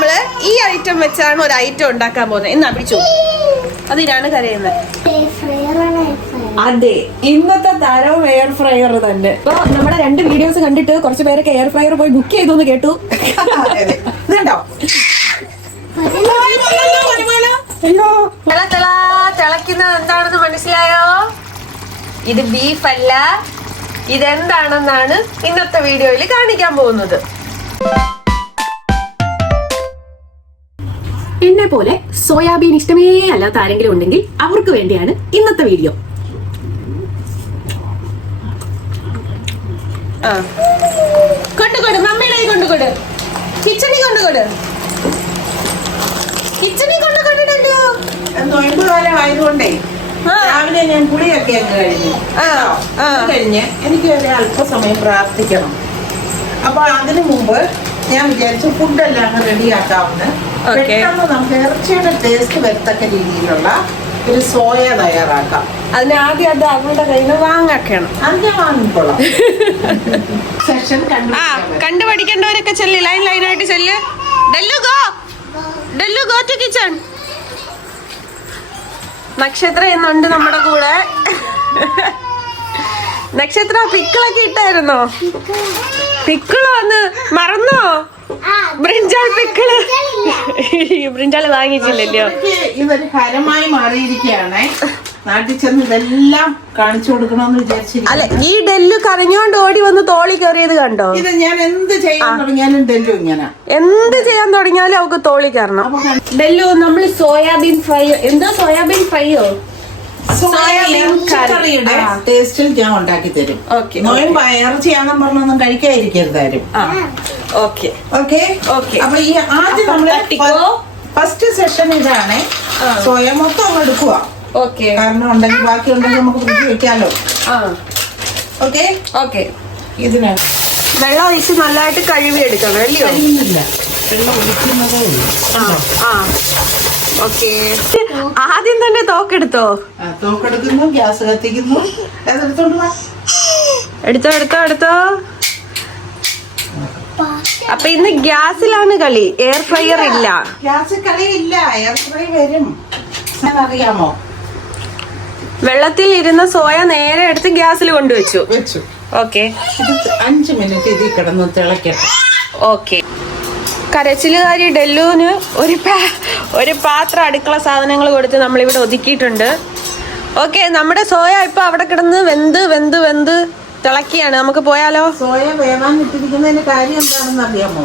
നമ്മള് ഈ ഐറ്റം വെച്ചാണ് ഒരു ഐറ്റം ഉണ്ടാക്കാൻ പോകുന്നത്. എന്നാ പിടിച്ചു, അതിനാണ് കരയുന്നത്. അതെ, ഇന്നത്തെ തരം എയർ ഫ്രയർ തന്നെ. ഇപ്പൊ നമ്മുടെ 2 വീഡിയോസ് കണ്ടിട്ട് കുറച്ച് പേരൊക്കെ എയർ ഫ്രയർ പോയി ബുക്ക് ചെയ്തു എന്ന് കേട്ടു. ഇതുണ്ടോ തിളക്കുന്നത് എന്താണെന്ന് മനസ്സിലായോ? ഇത് ബീഫ് അല്ല, ഇതെന്താണെന്നാണ് ഇന്നത്തെ വീഡിയോയിൽ കാണിക്കാൻ പോകുന്നത്. എന്നെ പോലെ സോയാബീൻ ഇഷ്ടമേ അല്ലാത്ത ആരെങ്കിലും ഉണ്ടെങ്കിൽ അവർക്ക് വേണ്ടിയാണ് ഇന്നത്തെ വീഡിയോ. കൊണ്ടുകൊടു, മമ്മിയുടെ കൊണ്ടുകൊടു, കിച്ചണിൽ കൊണ്ടുകൊടു, കിച്ചണിൽ കൊണ്ടുകൊണ്ടിട്ടല്ലോ. നോയമ്പ് കാലം ആയതുകൊണ്ടേ രാവിലെ ഞാൻ കുളിയൊക്കെ അങ്ങ് കഴിഞ്ഞ് എനിക്ക് ഒരു അല്പസമയം പ്രാർത്ഥിക്കണം. അപ്പൊ അതിനു മുമ്പ് ഞാൻ വിചാരിച്ചു ഫുഡെല്ലാം അങ്ങ് റെഡിയാക്കാവുന്ന പെട്ടെന്ന് നമുക്ക് ഇറച്ചിയുടെ ടേസ്റ്റ് വരത്തക്ക രീതിയിലുള്ള ഒരു സോയ തയ്യാറാക്കാം. അതിന് ആദ്യം അത് അവളുടെ കയ്യിൽ നിന്ന് വാങ്ങാക്കണം. അത് ഞാൻ വാങ്ങിക്കോളാം. സെഷൻ കണ്ടുപഠിക്കേണ്ടവരൊക്കെ ചെല്ല്, ലൈനായിട്ട് ചെല്ല്. ഡെല്ലു ഗോ ടു കിച്ചൺ. നക്ഷത്ര എന്നുണ്ട് നമ്മുടെ കൂടെ. നക്ഷത്ര പിക്കിളൊക്കെ ഇട്ടായിരുന്നോ? പിക്കിള് വന്ന് മറന്നോ? ബ്രിഞ്ചാൾ പിക്കിള് ബ്രിഞ്ചാള് വാങ്ങിച്ചില്ലല്ലോ. ഇതൊരു ഹരമായി മാറിയിരിക്കുകയാണ്. നാട്ടിൽ ചെന്ന് ഇതെല്ലാം കാണിച്ചു കൊടുക്കണമെന്ന് വിചാരിച്ചിരിക്കും. അല്ല, ഈ ഡെല്ലു കരഞ്ഞോണ്ട് ഓടി വന്ന് തോളി കയറിയത് കണ്ടോ? ഇത് ഞാൻ എന്ത് ചെയ്യാൻ തുടങ്ങിയാലും ഡെല്ലു ഇങ്ങനെ എന്ത് ചെയ്യാൻ തുടങ്ങിയാലും അവക്ക് തോളി കയറണം. ഡെല്ലു, നമ്മൾ സോയാബീൻ ഫ്രൈ, എന്താ സോയാബീൻ ഫ്രൈയോ സോയാബീൻ കറിയുടെ ടേസ്റ്റിൽ ഞാൻ ഉണ്ടാക്കി തരും. നോയമ്പ് ഇറച്ചിയാണെന്ന് പറഞ്ഞൊന്നും കഴിക്കാതിരിക്കരുതാരും. ഓക്കെ. അപ്പൊ ഈ ആദ്യം നമ്മള് ഫസ്റ്റ് സെഷൻ ഇതാണ്. സോയ മൊത്തം അങ്ങ് എടുക്കുക. കാരണം ഉണ്ടെങ്കിൽ ബാക്കി ഉണ്ടെങ്കിൽ നമുക്ക് ഫ്രിഡ്ജ് വെക്കാലോ. ഓക്കെ. ഇതിന് വെള്ളം ഒഴിച്ച് നല്ലതായിട്ട് കഴുകി എടുക്കണം അല്ലയോ? കഴിയുന്നില്ല, വെള്ളം ഒഴിക്കുന്നതേ ഉള്ളൂ. ആദ്യം തന്നെ തോക്കെടുത്തോ? തോക്കെടുക്കുന്നു, ഗ്യാസ് കത്തിക്കുന്നു. എടുത്തോ. അപ്പൊ ഇന്ന് ഗ്യാസിലാണ് കളി, എയർ ഫ്രയർ ഇല്ല. ഗ്യാസിൽ കളിയില്ല, എയർ ഫ്രൈ വരും. അറിയാമോ? വെള്ളത്തിൽ ഇരുന്ന സോയ നേരെ എടുത്ത് ഗ്യാസിൽ കൊണ്ടുവച്ചു. ഓക്കെ. 5 മിനിറ്റ് ഇതിൽ കിടന്ന് തിളക്കട്ടെ. ഓക്കെ. കരച്ചിലുകാരി ഡെല്ലുവിന് ഒരു പാത്രം അടുക്കള സാധനങ്ങൾ കൊടുത്ത് നമ്മളിവിടെ ഒതുക്കിയിട്ടുണ്ട്. ഓക്കെ, നമ്മുടെ സോയ ഇപ്പൊ അവിടെ കിടന്ന് വെന്ത് തിളക്കിയാണ്. നമുക്ക് പോയാലോ? സോയ വേവാൻ ഇട്ടിരിക്കുന്നതിന്റെ കാര്യം എന്താണെന്ന് അറിയാമോ?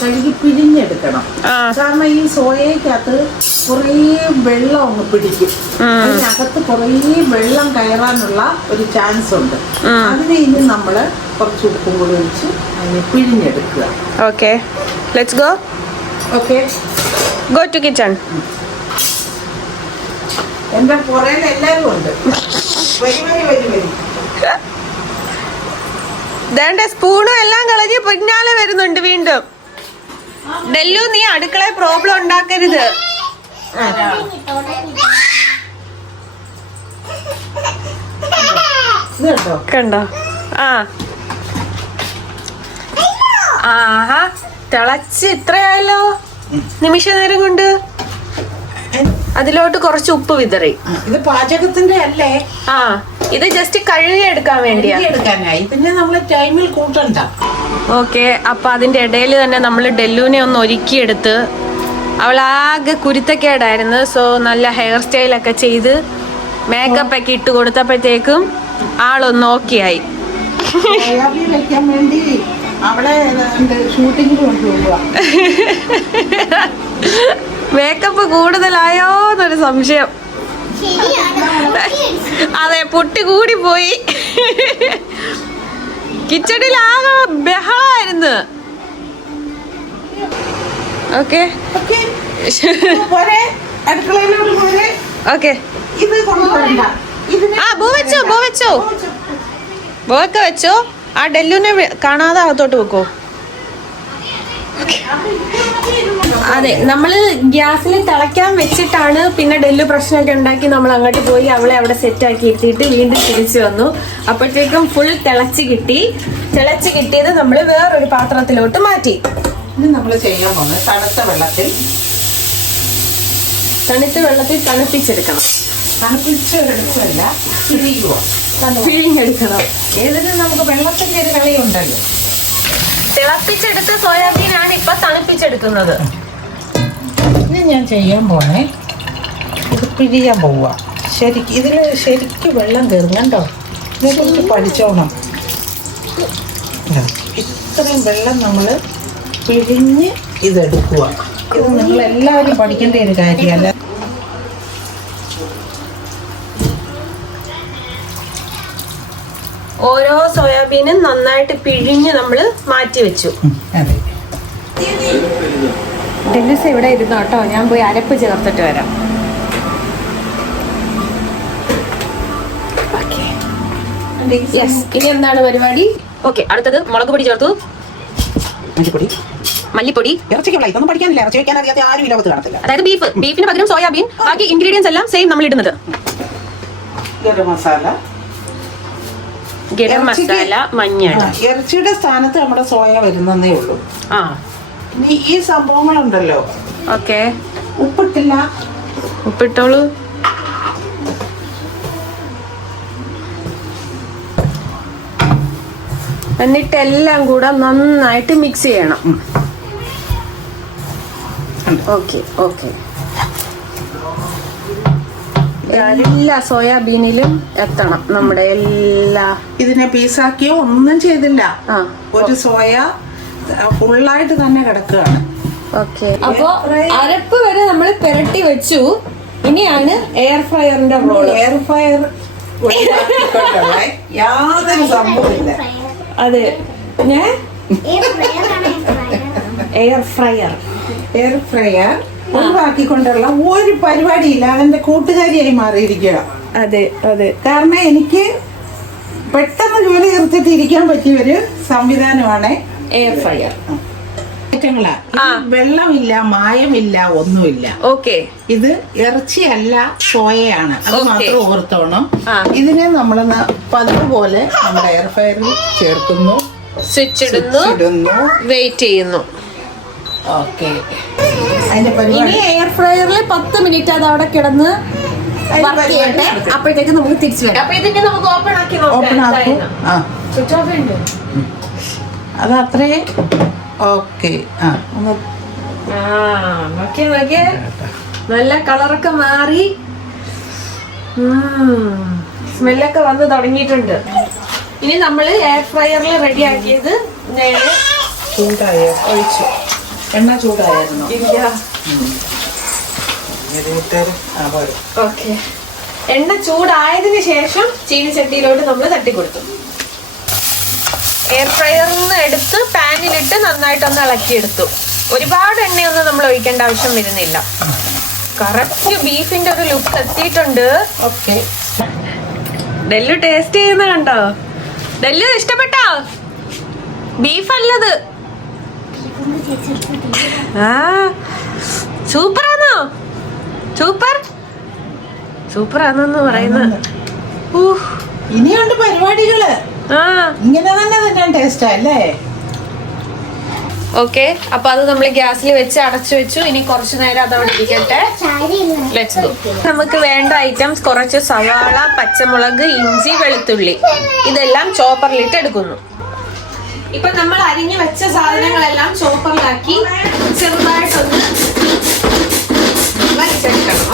കഴുകി പിഴിഞ്ഞെടുക്കണം. കാരണം ഈ സോയക്കകത്ത് കുറേ വെള്ളം അങ്ങ് പിടിക്കും. അതിനകത്ത് കുറേ വെള്ളം കയറാനുള്ള ഒരു ചാൻസ് ഉണ്ട്. അതിനെ ഇനി നമ്മള് കുറച്ച് ഉപ്പും കൂടി ഒഴിച്ച് അതിനെ പിഴിഞ്ഞെടുക്കുക. Okay, let's go. Go to kitchen. എന്റെ പുറയിൽ എല്ലാരും ഉണ്ട്. വരി. ദേണ്ട സ്പൂണും എല്ലാം കളഞ്ഞ് പിന്നാലെ വരുന്നുണ്ട് വീണ്ടും. ഡെല്ലു, നീ അടുക്കളയിൽ പ്രോബ്ലം ഉണ്ടാക്കരുത്. കണ്ടോ? ആഹാ, തിളച്ച് ഇത്രയായല്ലോ നിമിഷ നേരം കൊണ്ട്. അതിലോട്ട് കുറച്ച് ഉപ്പ് വിതറി. ഇത് പാചകത്തിന്റെ അല്ലേ? ഇത് ജസ്റ്റ് കഴുകി എടുക്കാൻ വേണ്ടിയാ. പിന്നെ നമ്മള് ടൈമിൽ കൂട്ടണ്ട. ഓക്കെ. അപ്പൊ അതിന്റെ ഇടയിൽ തന്നെ നമ്മൾ ഡെല്ലുവിനെ ഒന്ന് ഒരുക്കിയെടുത്ത്. അവളാകെ കുരുത്തക്കേടായിരുന്നു. സോ നല്ല ഹെയർ സ്റ്റൈലൊക്കെ ചെയ്ത് മേക്കപ്പ് ഒക്കെ ഇട്ട് കൊടുത്തപ്പോഴത്തേക്കും ആളൊന്ന് ഓക്കെ ആയി. വെക്കാൻ വേണ്ടി അവളെ ഷൂട്ടിങ്ങിന് കൊണ്ടുപോകുക. മേക്കപ്പ് കൂടുതലായോ എന്നൊരു സംശയം. അതെ, പൊട്ടി കൂടി പോയി. കിച്ചണിലാകെ ബഹളായിരുന്നു. ഓക്കെ. ബോക്കെ വെച്ചോ. ആ ഡെല്ലുവിനെ കാണാതെ അകത്തോട്ട് വെക്കോ. അതെ, നമ്മള് ഗ്യാസിൽ തിളയ്ക്കാൻ വെച്ചിട്ടാണ് പിന്നെ ഡെല്ലു പ്രശ്നമൊക്കെ ഉണ്ടാക്കി നമ്മൾ അങ്ങോട്ട് പോയി അവളെ അവിടെ സെറ്റ് ആക്കി ഇരുത്തിയിട്ട് വീണ്ടും തിരിച്ചു വന്നു. അപ്പോഴത്തേക്കും ഫുൾ തിളച്ച് കിട്ടിയത് നമ്മൾ വേറൊരു പാത്രത്തിലോട്ട് മാറ്റി. ഇനി നമ്മൾ ചെയ്യാൻ പോകുന്നത് തണുത്ത വെള്ളത്തിൽ തണുപ്പിച്ചെടുക്കണം. തണുപ്പിച്ചെടുക്കല്ല, പിഴിയുക. പിഴിഞ്ഞെടുക്കണം. ഏതിനും നമുക്ക് വെള്ളത്തിന്റെ ഒരു കളിയുണ്ടല്ലോ. തിളപ്പിച്ചെടുത്ത സോയാബീനാണ് ഇപ്പൊ തണുപ്പിച്ചെടുക്കുന്നത്. ഇനി ഞാൻ ചെയ്യാൻ പോണേ ഇത് പിഴിയാൻ പോവുക. ഇതിൽ ശരിക്കും വെള്ളം കയറും കണ്ടോ. ഇതിനെക്കുറിച്ച് പഠിച്ചോണം. ഇത്രയും വെള്ളം നമ്മൾ പിഴിഞ്ഞ് ഇതെടുക്കുക. ഇത് നിങ്ങളെല്ലാവരും പഠിക്കേണ്ട ഒരു കാര്യമല്ല. ഓരോ സോയാബീനും നന്നായിട്ട് പിഴിഞ്ഞ് നമ്മൾ മാറ്റി വെച്ചു. അതെ. ഡെന്നിസ് ഇവിടെ ഇരുന്നോ കേട്ടോ, ഞാൻ പോയി അരപ്പ് ചേർത്തിട്ട് വരാം. യെസ്, ഇനി എന്താണ് പരിപാടി? ഓക്കെ, അടുത്തത് മുളക് പൊടി ചേർത്തു, മല്ലിപ്പൊടി. ഇറച്ചിക്കൊന്നും പഠിക്കാനില്ല. ഇറച്ചി വെക്കാൻ അറിയാത്ത ആരും ഈ ലോകത്ത് കാണത്തില്ല. അതായത് ബീഫിന് പകരം സോയാബീൻ. ബാക്കി ഇൻഗ്രീഡിയൻസ് എല്ലാം സെയിം നമ്മൾ ഇടുന്നത്. ഗരം മസാല, മഞ്ഞൾ. ഇറച്ചിയുടെ സ്ഥാനത്ത് നമ്മുടെ സോയ വരുന്നേ ഉള്ളൂ. ആ, ഇനി ഈ സംഭവങ്ങളുണ്ടല്ലോ. ഓക്കെ, ഉപ്പിട്ടില്ല. ഉപ്പിട്ടോളൂ. എന്നിട്ട് എല്ലാം കൂടെ നന്നായിട്ട് മിക്സ് ചെയ്യണം. ഓക്കെ ഓക്കെ, എല്ലാ സോയാബീനിലും എത്തണം നമ്മുടെ എല്ലാ. ഇതിനെ പീസാക്കിയോ ഒന്നും ചെയ്തില്ല. ഒരു സോയ ഫുള്ളായിട്ട് തന്നെ കിടക്കുകയാണ്. ഓക്കെ, അപ്പൊ അരപ്പ് വരെ നമ്മൾ പുരട്ടി വെച്ചു. ഇനിയാണ് എയർ ഫ്രയറിന്റെ റോൾ. എയർ ഫ്രയർ യാതൊരു സംഭവമില്ല. അതെ, ഞാൻ എയർ ഫ്രയർ ഒഴിവാക്കിക്കൊണ്ടുള്ള ഒരു പരിപാടിയില്ല. അതെന്റെ കൂട്ടുകാരിയായി മാറിയിരിക്കുക. അതെ അതെ, കാരണം എനിക്ക് പെട്ടെന്ന് ജോലി തീർത്തിട്ട് ഇരിക്കാൻ പറ്റിയ ഒരു സംവിധാനമാണ് എയർ ഫ്രയർ. വെള്ളമില്ല, മായമില്ല, ഒന്നുമില്ല. ഓക്കെ, ഇത് ഇറച്ചിയല്ല, സോയയാണ്. അത് മാത്രം ഓർത്തോണം. ഇതിനെ നമ്മൾ പതിവ് പോലെ നമ്മുടെ എയർ ഫ്രയറിൽ ചേർക്കുന്നു, സ്വിച്ച് ഇടുന്നു, വെയിറ്റ് ചെയ്യുന്നു. ഓക്കെ, ഇനി എയർ ഫ്രയറിൽ 10 മിനിറ്റ് അത് അവിടെ കിടന്ന് വർക്ക് ചെയ്യട്ടെ. അപ്പോഴത്തേക്ക് നമുക്ക് തിരിച്ചു വരാം. അപ്പൊ ഇതിനെ നമുക്ക് ഓപ്പൺ ആക്കി ഓപ്പൺ ആക്കും. സ്വിച്ച് ഓഫ് ഉണ്ട്. അത് അത്രേ. ഓക്കെ, നോക്കിയേ, നല്ല കളറൊക്കെ മാറി, സ്മെല്ലൊക്കെ വന്ന് തുടങ്ങിയിട്ടുണ്ട്. ഇനി നമ്മൾ എയർ ഫ്രയറിൽ റെഡി ആക്കിയത് നേരെ ഒഴിച്ചു. എണ്ണ ചൂടായിരുന്നു. ഇല്ല. ഓക്കെ, എണ്ണ ചൂടായതിനു ശേഷം ചീനിച്ചട്ടിയിലോട്ട് നമ്മൾ തട്ടിക്കൊടുത്തു. എയർ ഫ്രയറിൽ നിന്ന് എടുത്ത് പാനിലിട്ട് നന്നായിട്ടൊന്ന് ഇളക്കിയെടുത്തു. ഒരുപാട് എണ്ണയൊന്നും നമ്മൾ ഒഴിക്കേണ്ട ആവശ്യം വരുന്നില്ല. കറക്റ്റ് ബീഫിന്റെ ഒരു ലുക്ക് എത്തിയിട്ടുണ്ട്. ഓക്കെ, ഡെല്ലു ടേസ്റ്റ് ചെയ്യുന്ന കണ്ടോ? ഡെല്ലു ഇഷ്ടപ്പെട്ടോ? ബീഫ് അല്ലത്. ആ, സൂപ്പറാണോ? സൂപ്പറാണെന്ന് പറയുന്നത്. ഇനിയുണ്ട് പരിപാടികള്. ഇങ്ങനെ തന്നെ ടേസ്റ്റ് അല്ലേ? ഓക്കെ, അപ്പൊ അത് നമ്മൾ ഗ്യാസിൽ വെച്ച് അടച്ചു വെച്ചു. ഇനി കുറച്ചു നേരം അതവിടെ ഇരിക്കട്ടെ. നമുക്ക് വേണ്ട ഐറ്റംസ് കുറച്ച് സവാള, പച്ചമുളക്, ഇഞ്ചി, വെളുത്തുള്ളി, ഇതെല്ലാം ചോപ്പറിലിട്ട് എടുക്കുന്നു. ഇപ്പൊ നമ്മൾ അരിഞ്ഞു വെച്ച സാധനങ്ങളെല്ലാം ചോപ്പറിലാക്കി ചെറുതായിട്ടൊന്ന് വരച്ചെടുക്കണം.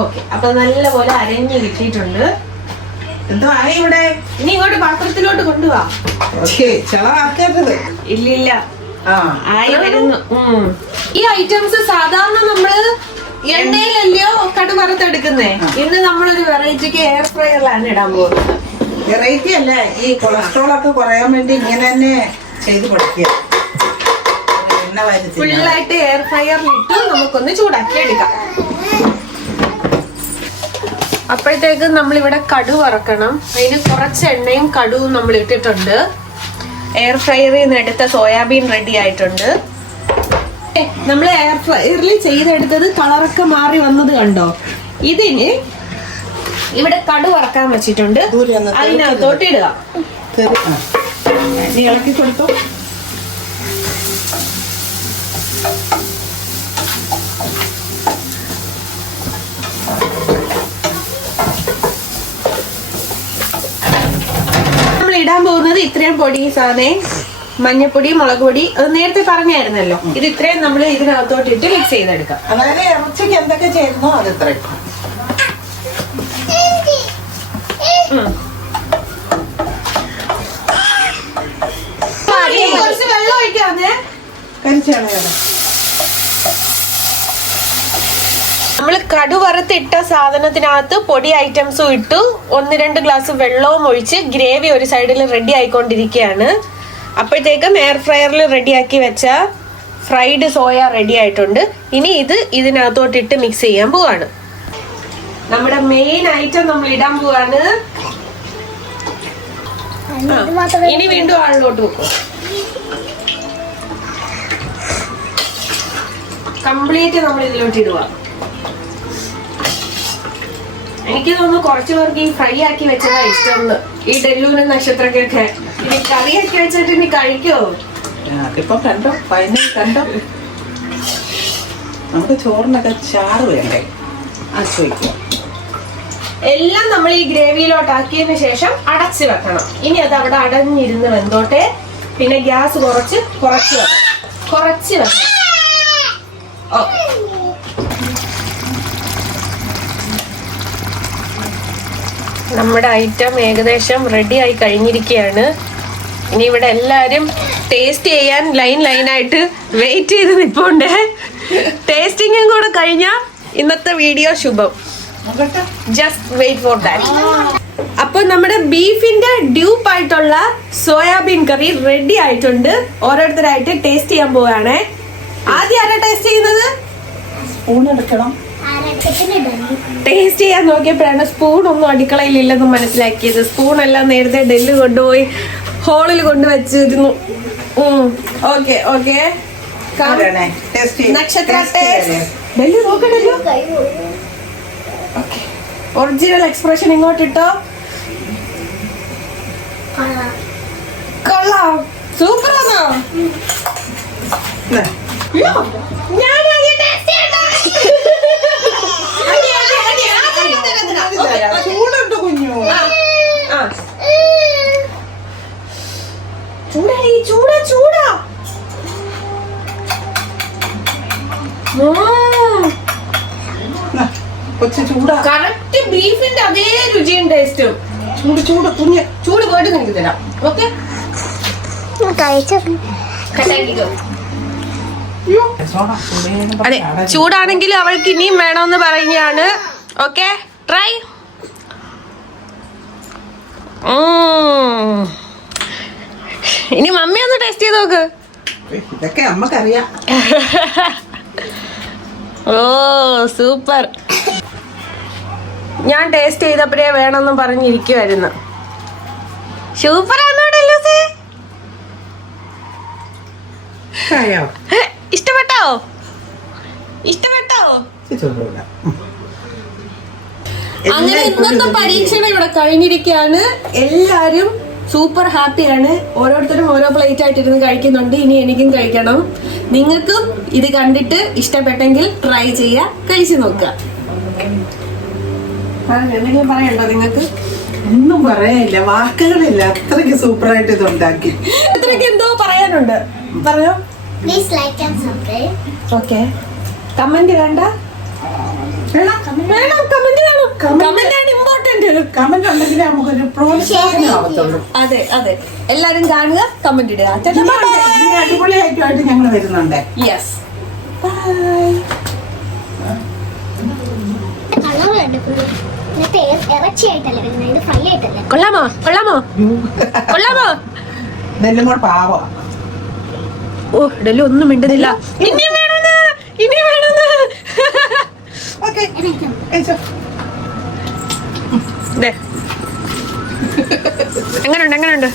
ഓക്കെ, അപ്പൊ നല്ലപോലെ അരഞ്ഞു കിട്ടിയിട്ടുണ്ട്. എന്തോ ആയി ഇവിടെ. ഇനി ഇങ്ങോട്ട് പാത്രത്തിലോട്ട് കൊണ്ടുപോവാ. ഇല്ലില്ല, ആയി വരുന്നു. ഈ ഐറ്റംസ് സാധാരണ നമ്മള് എണ്ണയിലല്ലയോ കടു വറുത്തെടുക്കുന്നേ. ഇന്ന് നമ്മളൊരു വെറൈറ്റിക്ക് എയർ ഫ്രയറിലാണ് ഇടാൻ പോകുന്നത്. വെറൈറ്റി അല്ലേ, ഈ കൊളസ്ട്രോൾ ഒക്കെ കുറയാൻ വേണ്ടി ഇങ്ങനെ തന്നെ ചെയ്ത് പഠിക്കുക. ഫുള്ളായിട്ട് എയർ ഫ്രയറിലിട്ട് നമുക്കൊന്ന് ചൂടാക്കി എടുക്കാം. അപ്പോഴത്തേക്ക് നമ്മളിവിടെ കടു വറക്കണം. അതിന് കുറച്ച് എണ്ണയും കടുവും നമ്മൾ ഇട്ടിട്ടുണ്ട്. എയർ ഫ്രയറിൽ നിന്ന് എടുത്ത സോയാബീൻ റെഡി ആയിട്ടുണ്ട്. നമ്മൾ എയർ ഫ്രയറിൽ ചെയ്തെടുത്തത് കളറൊക്കെ മാറി വന്നത് കണ്ടോ? ഇതിന് ഇവിടെ കടു വറക്കാൻ വെച്ചിട്ടുണ്ട്. അതിനകത്തോട്ട് ഇടുക. നീ ഇളക്കി കൊടുത്തു. നമ്മൾ ഇടാൻ പോകുന്നത് ഇത്രയും പൊടി സാധനേ, മഞ്ഞപ്പൊടി, മുളക് പൊടി, അത് നേരത്തെ പറഞ്ഞായിരുന്നല്ലോ. ഇത് ഇത്രയും നമ്മൾ ഇതിനകത്തോട്ടിട്ട് മിക്സ് ചെയ്തെടുക്കാം. അതായത് ഇറച്ചിക്ക് എന്തൊക്കെ ചേരുന്നോ അത് ഇത്രയും. കുറച്ച് വെള്ളം ഒഴിക്കാതെ കരിച്ചാണ് വേണം. നമ്മൾ കടു വറുത്തിട്ട സാധനത്തിനകത്ത് പൊടി ഐറ്റംസും ഇട്ടു, 1-2 ഗ്ലാസ് വെള്ളവും ഒഴിച്ച് ഗ്രേവി ഒരു സൈഡിൽ റെഡി ആയിക്കൊണ്ടിരിക്കുകയാണ്. അപ്പോഴത്തേക്കും എയർ ഫ്രയറിൽ റെഡിയാക്കി വെച്ച ഫ്രൈഡ് സോയ റെഡി ആയിട്ടുണ്ട്. ഇനി ഇത് ഇതിനകത്തോട്ടിട്ട് മിക്സ് ചെയ്യാൻ പോവാണ്. നമ്മുടെ മെയിൻ ഐറ്റം നമ്മൾ ഇടാൻ പോവാണ്. ഇനി വീണ്ടും ആളിലോട്ട് വെക്കും. കംപ്ലീറ്റ് നമ്മൾ ഇതിലോട്ട് ഇടുക. എനിക്ക് തോന്നുന്നു കുറച്ചു പേർക്ക് ഈ ഫ്രൈ ആക്കി വെച്ചതാ ഇഷ്ടം. ഈ ഡെല്ലൂന് നക്ഷത്രക്കൊക്കെ ഇനി കറിയാക്കി വെച്ചിട്ട് ഇനി കഴിക്കോ? അതിപ്പോ കണ്ടോ, ഫൈനൽ കണ്ടോ. നമുക്ക് ചോറിനൊക്കെ ചാറ് വേണ്ടേ, അത് വയ്ക്കുക. എല്ലാം നമ്മൾ ഈ ഗ്രേവിയിലോട്ടാക്കിയതിനു ശേഷം അടച്ചു വെക്കണം. ഇനി അത് അവിടെ അടഞ്ഞിരുന്ന് വെന്തോട്ടെ. പിന്നെ ഗ്യാസ് കുറച്ച് വെക്കണം. നമ്മുടെ ഐറ്റം ഏകദേശം റെഡി ആയി കഴിഞ്ഞിരിക്കുകയാണ്. ഇനി ഇവിടെ എല്ലാരും ടേസ്റ്റ് ചെയ്യാൻ ലൈനായിട്ട് വെയിറ്റ് ചെയ്ത് നിൽപ്പുണ്ട്. ടേസ്റ്റിങ്ങും കൂടെ കഴിഞ്ഞാൽ ഇന്നത്തെ വീഡിയോ ശുഭം. Just wait for that. അപ്പൊ നമ്മുടെ ബീഫിന്റെ ഡ്യൂപ്പ് ആയിട്ടുള്ള സോയാബീൻ കറി റെഡി ആയിട്ടുണ്ട്. ഓരോരുത്തരായിട്ട് ടേസ്റ്റ് ചെയ്യാൻ പോവാണ്. ആദ്യം ആരാ ടേസ്റ്റ് ചെയ്യുന്നത്? സ്പൂൺ എടുക്കണം. ടേസ്റ്റ് ചെയ്യാൻ നോക്കിയപ്പോഴാണ് സ്പൂൺ ഒന്നും അടുക്കളയിൽ ഇല്ലെന്ന് മനസ്സിലാക്കിയത്. സ്പൂൺ എല്ലാം നേരത്തെ ഡെല്ല് കൊണ്ടുപോയി ഹോളിൽ കൊണ്ടുവച്ചിരുന്നു. ഓക്കെ നക്ഷത്ര ഡെല്ല് നോക്കണല്ലോ. ഒറിജിനൽ എക്സ്പ്രഷൻ ഇങ്ങോട്ടിട്ടോ. കൊള്ളാം, സൂപ്പർ ആണോ? ചൂടുണ്ട് കുഞ്ഞു. ചൂടാ കൊച്ചു ചൂടാ. കറക്റ്റ് ബീഫിന്റെ അതേ രുചിയും ടേസ്റ്റും. ചൂട് പോയിട്ട് നിങ്ങൾക്ക് തരാം. ഓക്കെ, അതെ, ചൂടാണെങ്കിൽ അവൾക്ക് ഇനിയും വേണമെന്ന് പറയുകയാണ്. Okay, try. ഇനി മമ്മി ഒന്ന് ടേസ്റ്റ് ചെയ്ത് നോക്ക്. ഇതൊക്കെ നമ്മക്കറിയാം. ഓ സൂപ്പർ. ഞാൻ ടേസ്റ്റ് ചെയ്തപ്പോഴേ വേണമെന്നും പറഞ്ഞിരിക്കുവായിരുന്നു. സൂപ്പറാണോ ഡെല്ലൂസേ? ഇഷ്ടപ്പെട്ടോ? അങ്ങനെ ഇന്നത്തെ പരീക്ഷണം ഇവിടെ കഴിഞ്ഞിരിക്കുകയാണ്. എല്ലാരും സൂപ്പർ ഹാപ്പിയാണ്. ഓരോരുത്തരും ഓരോ പ്ലേറ്റ് ആയിട്ടിരുന്ന് കഴിക്കുന്നുണ്ട്. ഇനി എനിക്കും കഴിക്കണം. നിങ്ങൾക്കും ഇത് കണ്ടിട്ട് ഇഷ്ടപ്പെട്ടെങ്കിൽ ട്രൈ ചെയ്യുക, കഴിച്ചു നോക്കുക. എന്തെങ്കിലും പറയണ്ടോ നിങ്ങൾക്ക്? ഒന്നും പറയാനില്ല, വാക്കുകളില്ല. അത്രയ്ക്ക് സൂപ്പറായിട്ട് ഇത് ഉണ്ടാക്കി. അത്രയ്ക്ക് എന്തോ പറയാനുണ്ട്, പറഞ്ഞോ. Please like and subscribe. Okay, comment വേണ്ട? വേണം, കമന്റ് വേണം. കമന്റ് ആണ് ഇമ്പോർട്ടന്റ്. കമന്റ് ഉണ്ടെങ്കിൽ നമുക്കൊരു പ്രോത്സാഹനമാവത്തുള്ളൂ. അതെ, എല്ലാരും കാണുക, കമന്റ് ഇടുക. അടിപൊളി ഐറ്റമായിട്ട് ഞങ്ങൾ വരുന്നുണ്ട്. യെസ്, കൊള്ളാമോ? ഇതെല്ലാം കൂടെ പാവാ. ഓ ഡെല്ലു ഒന്നും മിണ്ടുന്നില്ല. ഇനിയും വേണമെന്ന്. ഓക്കെ, എങ്ങനുണ്ട്?